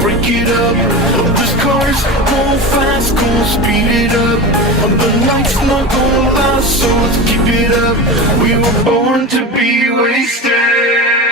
Break it up. This car's go fast, go speed it up. The night's not gonna last, so let's keep it up. We were born to be wasted.